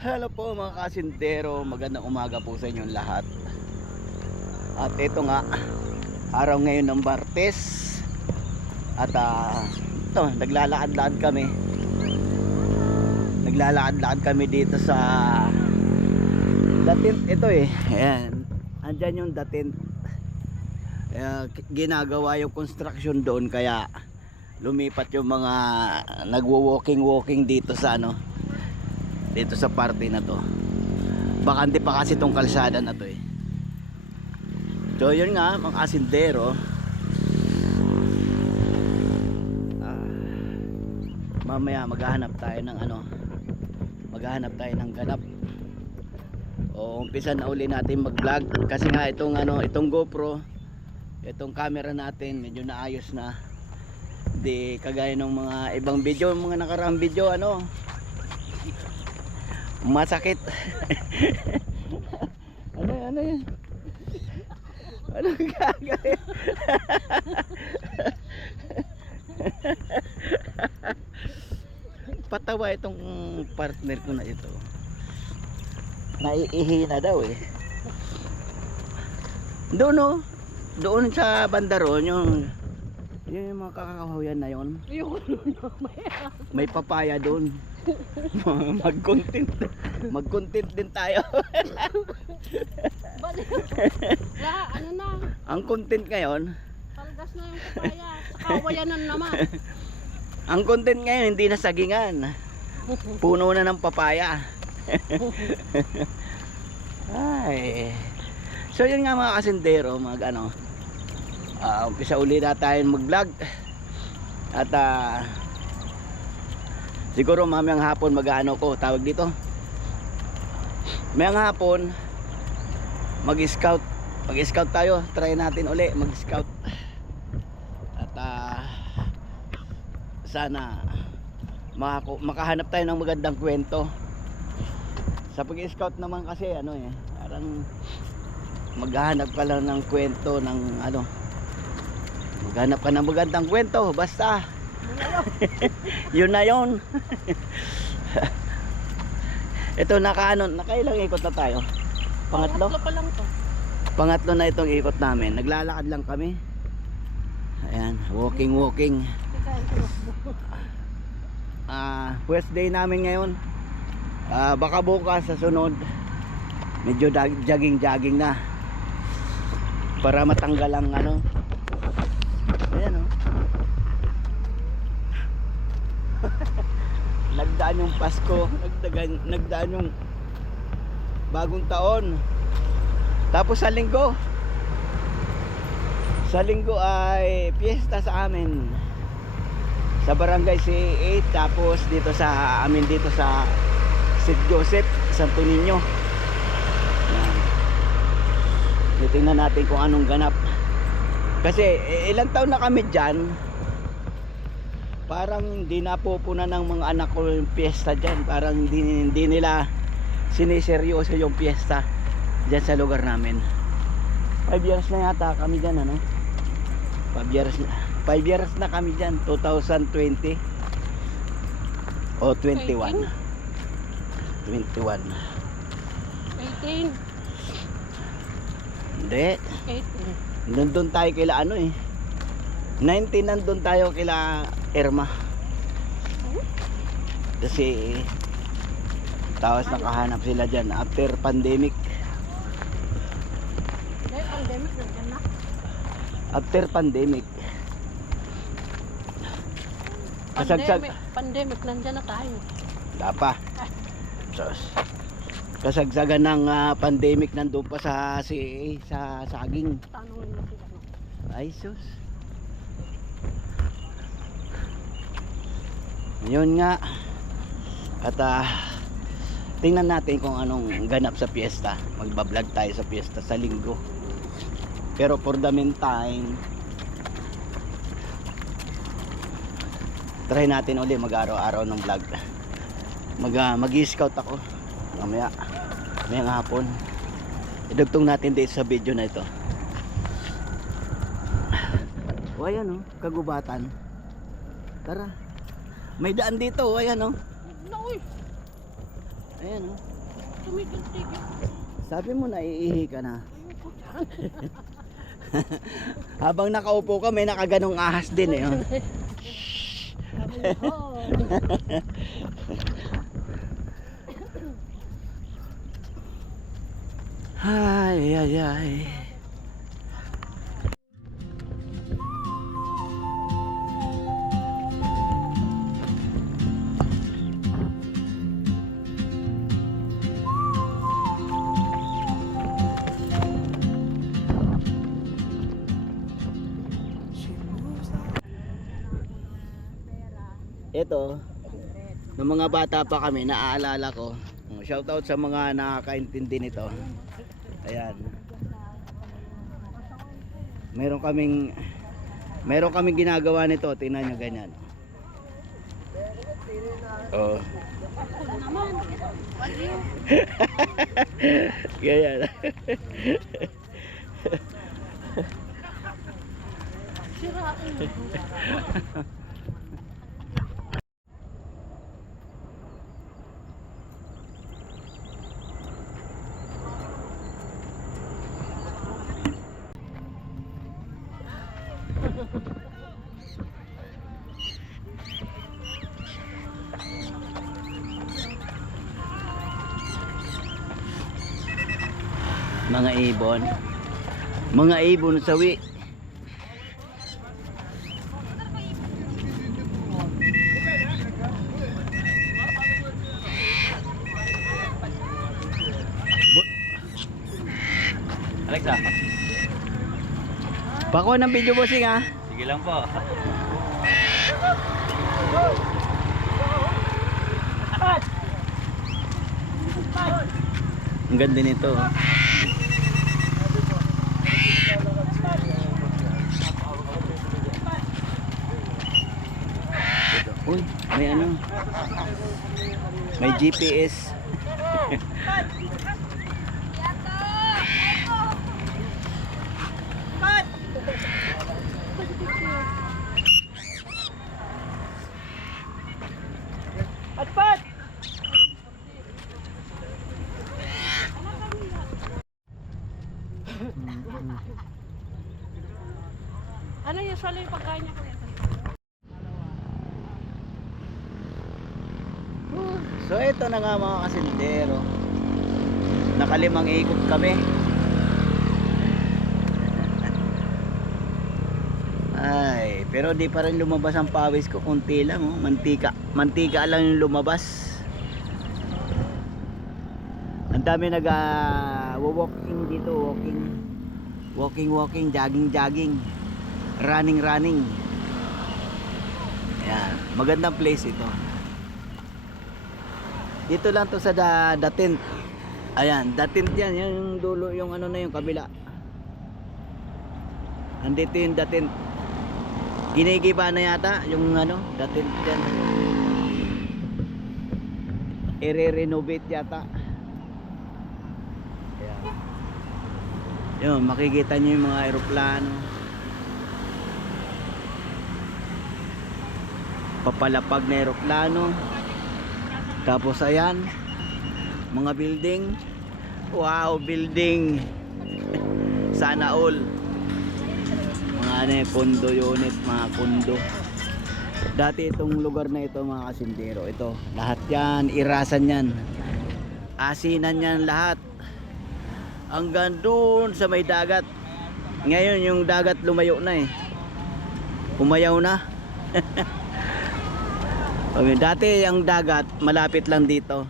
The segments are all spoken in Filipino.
Hello po mga kasintero, magandang umaga po sa inyong lahat. At ito nga, araw ngayon ng Martes. At ito, naglalakad-lakad kami. Naglalakad-lakad kami dito sa Datin. Ito ayan, andyan yung Datin. Ginagawa yung construction doon, kaya lumipat yung mga nagwo-walking dito sa dito sa parte na to. Bakante pa kasi tong kalsada na to So yun nga mga kasindero, mamaya maghahanap tayo ng maghahanap tayo ng ganap. O umpisa na uli natin mag vlog kasi nga itong GoPro, itong camera natin medyo naayos na. Di kagaya ng mga ibang video, mga nakaraang video masakit. ano yan? Ano gagawin? Patawa itong partner ko na ito. Naiihi na daw Doon sa bandaron yung mga kakakahuyan na yun. May papaya doon. Mag-content din tayo. Ang content ngayon, palgas na yung papaya, kawayanan naman. ang content ngayon hindi na sagingan. Puno na ng papaya. Ay. So yun nga mga kasindero, umpisa uli na tayo mag-vlog. At siguro mamayang hapon tawag dito. Mamayang hapon mag-scout tayo. Try natin uli mag-scout. At sana makahanap tayo ng magandang kwento. Sa pag-scout naman kasi parang maghahanap ka lang ng kwento ng maghanap ka ng magandang kwento basta yun na yun. Ito nakailang ikot na tayo? Pangatlo pa lang to. Pangatlo na itong ikot namin. Naglalakad lang kami. Ayan, walking. First day namin ngayon. Baka bukas sa sunod medyo jogging na para matanggal ang ayan nagdaan yung Pasko, nagdaan yung bagong taon. Tapos sa linggo ay piyesta sa amin sa barangay C8, tapos dito sa amin dito sa St. Joseph, Santo Niño. Yan. Titingnan natin kung anong ganap. Kasi ilang taon na kami dyan, parang hindi napupunan ng mga anak ko yung piyesta dyan. Parang hindi nila siniseryoso yung piyesta dyan sa lugar namin. 5 years na yata kami dyan 5 years na kami dyan. 2020 o 21 18. Hindi, 18. nandun tayo kila 19 nandun tayo kila Irma. Kasi tapos nakahanap sila dyan after pandemic. Pandemic nandiyan na. After pandemic. Pandemic nandiyan na tayo. Dapa. Kasagsagan ng pandemic nandun pa sa saging. Tanungin mo sila. Ay sus. Yun nga. At tingnan natin kung anong ganap sa piyesta. Magbablog tayo sa piyesta sa linggo. Pero for the meantime, try natin ulit mag-araw-araw ng vlog. Mag-scout ako mamayang hapon. Idugtong natin dito sa video na ito. O ayan kagubatan. Tara, may daan dito. Ayan Nauy. Ayan oh. Tumigil-tigil. Sabi mo naiihi ka na. Ayoko dyan. Habang nakaupo ka, may nakaganong ahas din eh. Oh. Sabi ko, Ay, ay, ay. Ito, ng mga bata pa kami, naaalala ko. Shoutout sa mga nakakaintindi nito. Ayan. Meron kaming ginagawa nito. Tingnan nyo ganyan. Oh. ako naman. Baliw. Ganyan. Sirain. Mga ibon. Mga ibon sawi. Alexa, Pakuha ng video bossing ha. sige lang po. Ang ganda nito. Uy, may ano? May GPS. Ano usually yung pagkain niya kuya? So ito na nga mga kasindero. Nakalimang ikot kami. Ay, pero di pa rin lumabas ang pawis ko, kunti lang oh. Mantika lang yung lumabas. Ang dami walking dito, walking, jogging, running. Ayan, magandang place ito. Dito lang to sa the tent. Ayan, the tent yan, yung dulo, yung ano na yung kabila. Andito yung the tent. Ginigiba na yata yung ano, the tent yan. I-renovate yata. Ayan. Yun, makikita nyo yung mga aeroplano. Papalapag na aeroplano. Tapos ayan, mga building. Wow, building. Sana all. Mga ano, condo unit, mga condo. Dati itong lugar na ito mga kasindero, ito, lahat yan, irasan yan. Asinan yan lahat. Hanggang doon sa may dagat. Ngayon yung dagat lumayo na eh. Umayaw na. Dati ang dagat malapit lang dito.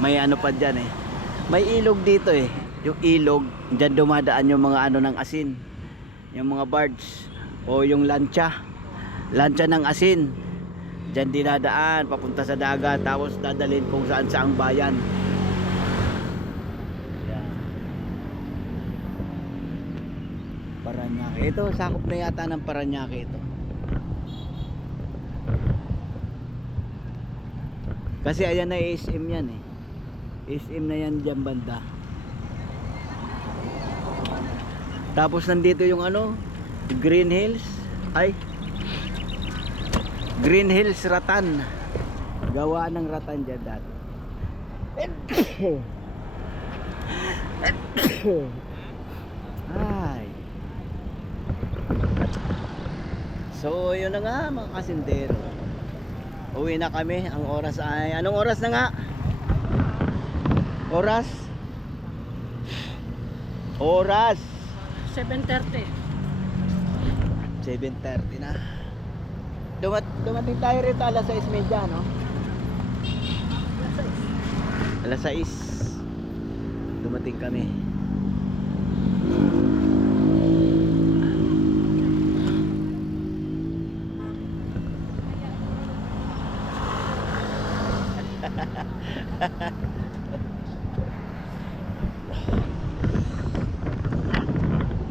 May ano pa dyan eh. May ilog dito eh. Yung ilog, dyan dumadaan yung mga ano ng asin. Yung mga barge o yung lancha. Lancha ng asin. Dyan dinadaan papunta sa dagat, tapos dadalhin kung saan saang bayan. Yan. Paranaque. Ito, sakop na yata ng Paranaque ito. Kasi ayan na SM yan eh. SM na yan dyan banda. Tapos nandito yung ano, Green Hills. Ay, Green Hills Ratan. Gawa ng ratan dyan dati. Ay. So, yun na nga mga kasindero. Uwi na kami. Ang oras ay... Anong oras na nga? Oras? Oras! 7:30. 7:30 na. Dumating tayo rito alas 6:30, no? Alas 6. Dumating kami.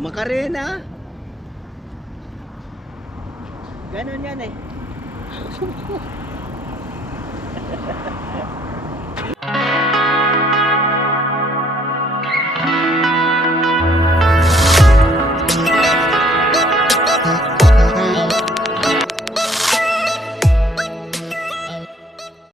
Makarena. Ganon yan eh.